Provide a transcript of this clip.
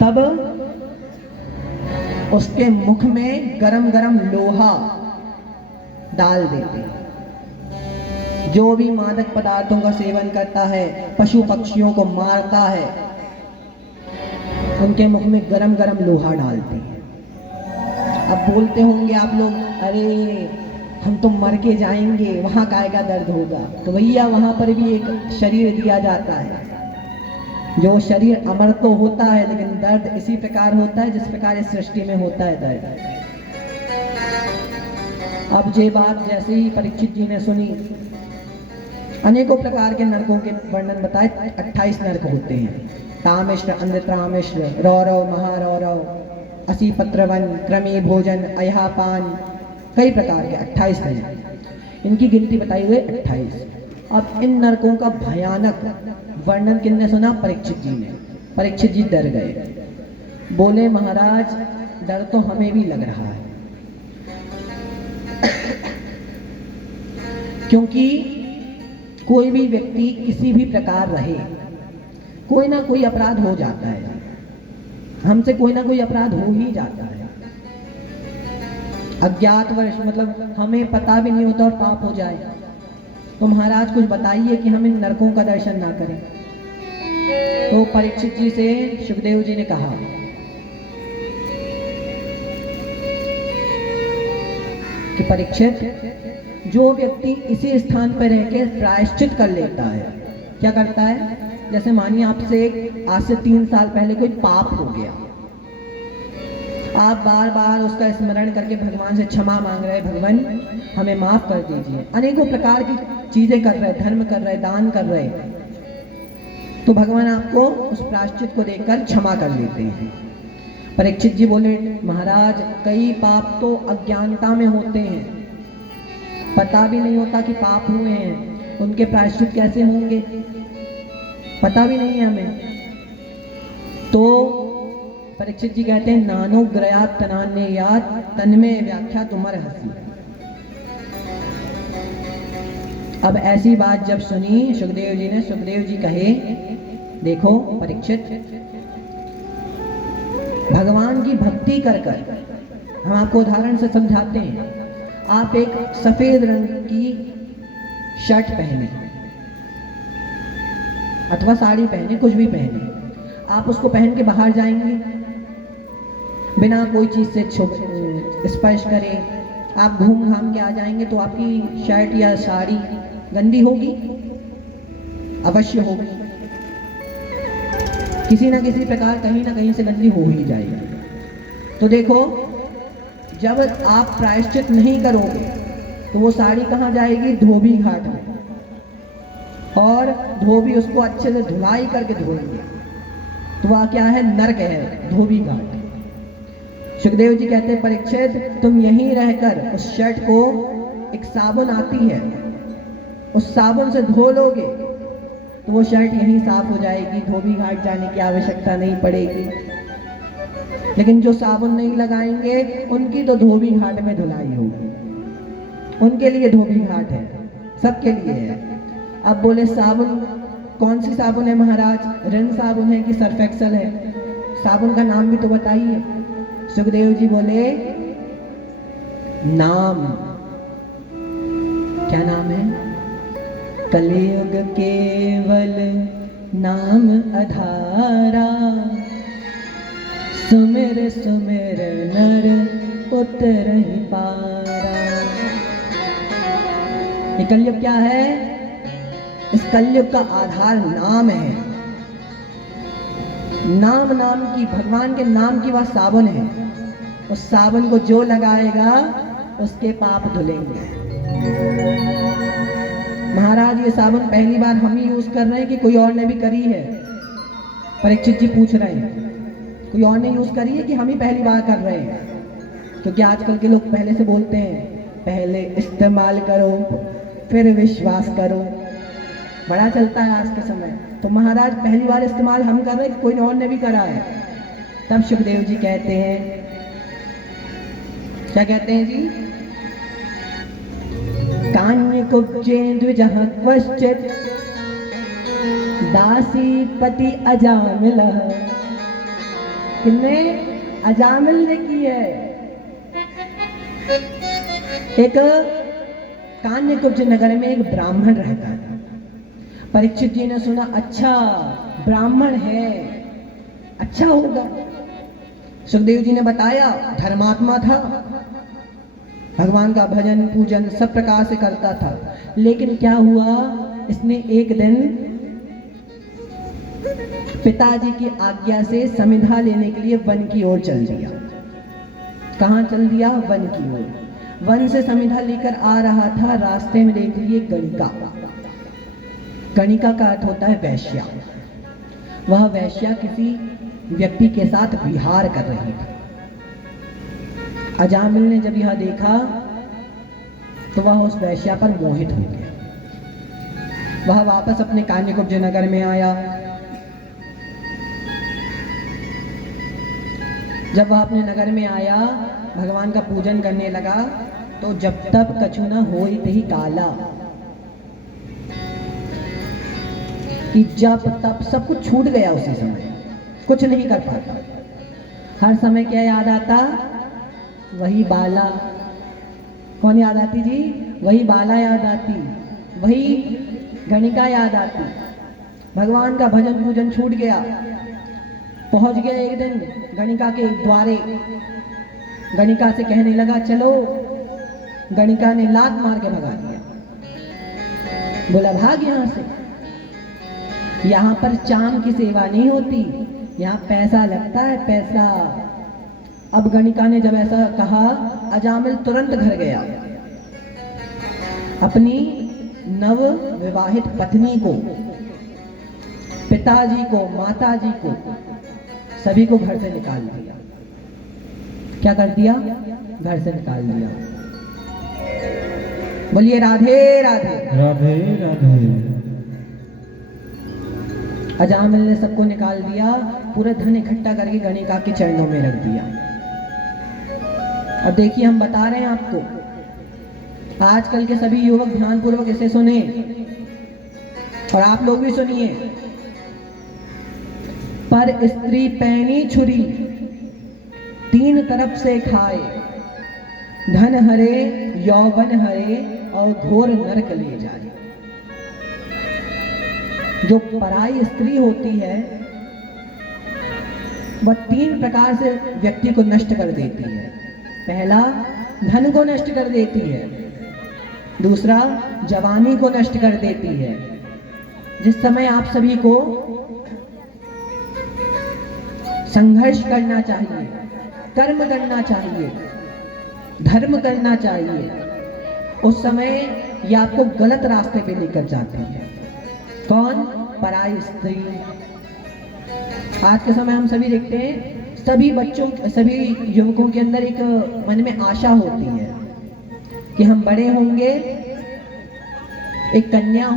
तब उसके मुख में गरम गरम लोहा डाल देते। जो भी मादक पदार्थों का सेवन करता है, पशु पक्षियों को मारता है, उनके मुख में गरम गरम लोहा डालते हैं। अब बोलते होंगे आप लोग, अरे हम तो मर के जाएंगे, वहां काय का दर्द होगा। तो भैया वहां पर भी एक शरीर दिया जाता है, जो शरीर अमर तो होता है लेकिन दर्द इसी प्रकार होता है जिस प्रकार इस सृष्टि में होता है दर्द। अब ये बात जैसे ही परीक्षित जी ने सुनी, अनेकों प्रकार के नरकों के वर्णन बताए। 28 नरक होते हैं। तामिश्र, अंधत्रामिश्र, रौरव, महारौरव, असी पत्रवन, क्रमी भोजन, अयहापान, कई प्रकार के 28 हैं। इनकी गिनती बताई हुई 28। अब इन नरकों का भयानक वर्णन किसने सुना? परीक्षित जी ने। परीक्षित जी डर गए, बोले महाराज डर तो हमें भी लग रहा है, क्योंकि कोई भी व्यक्ति किसी भी प्रकार रहे, कोई ना कोई अपराध हो जाता है, हमसे कोई ना कोई अपराध हो ही जाता है। अज्ञातवश मतलब हमें पता भी नहीं होता और पाप हो जाए। तो महाराज कुछ बताइए कि हम इन नरकों का दर्शन ना करें। तो परीक्षित जी से सुखदेव जी ने कहा कि परीक्षित, जो व्यक्ति इसी स्थान पर रह के प्रायश्चित कर लेता है, क्या करता है? जैसे मानिए आपसे आज से 3 साल पहले कोई पाप हो गया, आप बार बार उसका स्मरण करके भगवान से क्षमा मांग रहे, भगवान हमें माफ कर दीजिए, अनेकों प्रकार की चीजें कर रहे, धर्म कर रहे, दान कर रहे, तो भगवान आपको उस प्रायश्चित को देखकर क्षमा कर लेते हैं। परीक्षित जी बोले महाराज कई पाप तो अज्ञानता में होते हैं, पता भी नहीं होता कि पाप हुए हैं, उनके प्रायश्चित कैसे होंगे, पता भी नहीं है हमें। तो परीक्षित जी कहते हैं नानुग्रयात तनान्ययात तन्मे व्याख्या तुमर हसी। अब ऐसी बात जब सुनी सुखदेव जी ने, सुखदेव जी कहे देखो परीक्षित, भगवान की भक्ति कर कर, हम आपको उदाहरण से समझाते हैं। आप एक सफेद रंग की शर्ट पहने अथवा साड़ी पहने, कुछ भी पहने, आप उसको पहन के बाहर जाएंगे बिना कोई चीज से स्पर्श करे, आप घूम घाम के आ जाएंगे तो आपकी शर्ट या साड़ी गंदी होगी, अवश्य होगी, किसी ना किसी प्रकार कहीं ना कहीं से गंदी हो ही जाएगी। तो देखो जब आप प्रायश्चित नहीं करोगे तो वो साड़ी कहाँ जाएगी? धोबी घाट में, और धोबी उसको अच्छे से धुलाई करके धोएंगे, तो वह क्या है? नरक है, धोबी घाट। सुखदेव जी कहते हैं परीक्षित, तुम यहीं रहकर उस शर्ट को, एक साबुन आती है, उस साबुन से धो लोगे तो वो शर्ट यहीं साफ हो जाएगी, धोबी घाट जाने की आवश्यकता नहीं पड़ेगी। लेकिन जो साबुन नहीं लगाएंगे उनकी तो धोबी घाट में धुलाई होगी, उनके लिए धोबी घाट है, सबके लिए है। अब बोले साबुन कौन सी साबुन है महाराज? रिन साबुन है कि सर्फ एक्सेल है? साबुन का नाम भी तो बताइए। सुखदेव जी बोले नाम। क्या नाम है? कलियुग केवल नाम आधारा, सुमिर सुमिर नर उतरहि पारा। ये कलयुग क्या है? इस कलयुग का आधार नाम है। नाम, नाम की, भगवान के नाम की वह साबुन है। उस साबुन को जो लगाएगा उसके पाप धुलेंगे। महाराज ये साबुन पहली बार हम ही यूज कर रहे हैं कि कोई और ने भी करी है? परीक्षित जी पूछ रहे हैं, कोई और ने यूज करी है कि हम ही पहली बार कर रहे हैं? क्योंकि आजकल के लोग पहले से बोलते हैं पहले इस्तेमाल करो फिर विश्वास करो, बड़ा चलता है आज के समय। तो महाराज पहली बार इस्तेमाल हम कर रहे हैं, कोई और ने भी करा है? तब सुखदेव जी कहते हैं, क्या कहते हैं जी? कान्य कुब्जे द्विजः क्वश्चित् दासी पति अजामिलः किसने? अजामिल ने की है। एक कान्यकुब्ज नगर में एक ब्राह्मण रहता था। परीक्षित जी ने सुना, अच्छा ब्राह्मण है, अच्छा होगा। सुखदेव जी ने बताया, धर्मात्मा था, भगवान का भजन पूजन सब प्रकार से करता था। लेकिन क्या हुआ, इसने एक दिन पिताजी की आज्ञा से समिधा लेने के लिए वन की ओर चल दिया। कहाँ चल दिया? वन की ओर। वन से समिधा लेकर आ रहा था, रास्ते में देख लिए गणिका। गणिका का अर्थ होता है वैश्या। वह वैश्या किसी व्यक्ति के साथ विहार कर रही थी। अजामिल ने जब यह देखा तो वह उस वैश्या पर मोहित हो गया। वह वापस अपने कान्यकुब्ज नगर में आया। जब वह अपने नगर में आया, भगवान का पूजन करने लगा, तो जब तब कछु न होई तही काला, कि जब तब सब कुछ छूट गया। उसी समय कुछ नहीं कर पाता। हर समय क्या याद आता? वही बाला। कौन याद आती जी? वही बाला याद आती, वही गणिका याद आती। भगवान का भजन पूजन छूट गया। पहुंच गया एक दिन गणिका के द्वारे। गणिका से कहने लगा, चलो। गणिका ने लात मार के भगा दिया। बोला, भाग यहां से, यहां पर चाम की सेवा नहीं होती, यहां पैसा लगता है, पैसा। अब गणिका ने जब ऐसा कहा, अजामिल तुरंत घर गया। अपनी नव विवाहित पत्नी को, पिताजी को, माताजी को, सभी को घर से निकाल दिया। क्या कर दिया? घर से निकाल दिया। बोलिए राधे राधे। राधे राधे। अजामिल ने सबको निकाल दिया, पूरा धन इकट्ठा करके गणिका के चरणों में रख दिया। अब देखिए, हम बता रहे हैं आपको, आजकल के सभी युवक ध्यानपूर्वक इसे सुने और आप लोग भी सुनिए। पर स्त्री पैनी छुरी तीन तरफ से खाए, धन हरे, यौवन हरे और घोर नरक ले जाए। जो पराई स्त्री होती है वह तीन प्रकार से व्यक्ति को नष्ट कर देती है। पहला, धन को नष्ट कर देती है। दूसरा, जवानी को नष्ट कर देती है। जिस समय आप सभी को संघर्ष करना चाहिए, कर्म करना चाहिए, धर्म करना चाहिए, उस समय ये आपको गलत रास्ते पे लेकर जाती है। कौन? पराई स्त्री। आज के समय हम सभी देखते हैं, सभी बच्चों, सभी युवकों के अंदर एक मन में आशा होती है कि हम बड़े होंगे, एक कन्या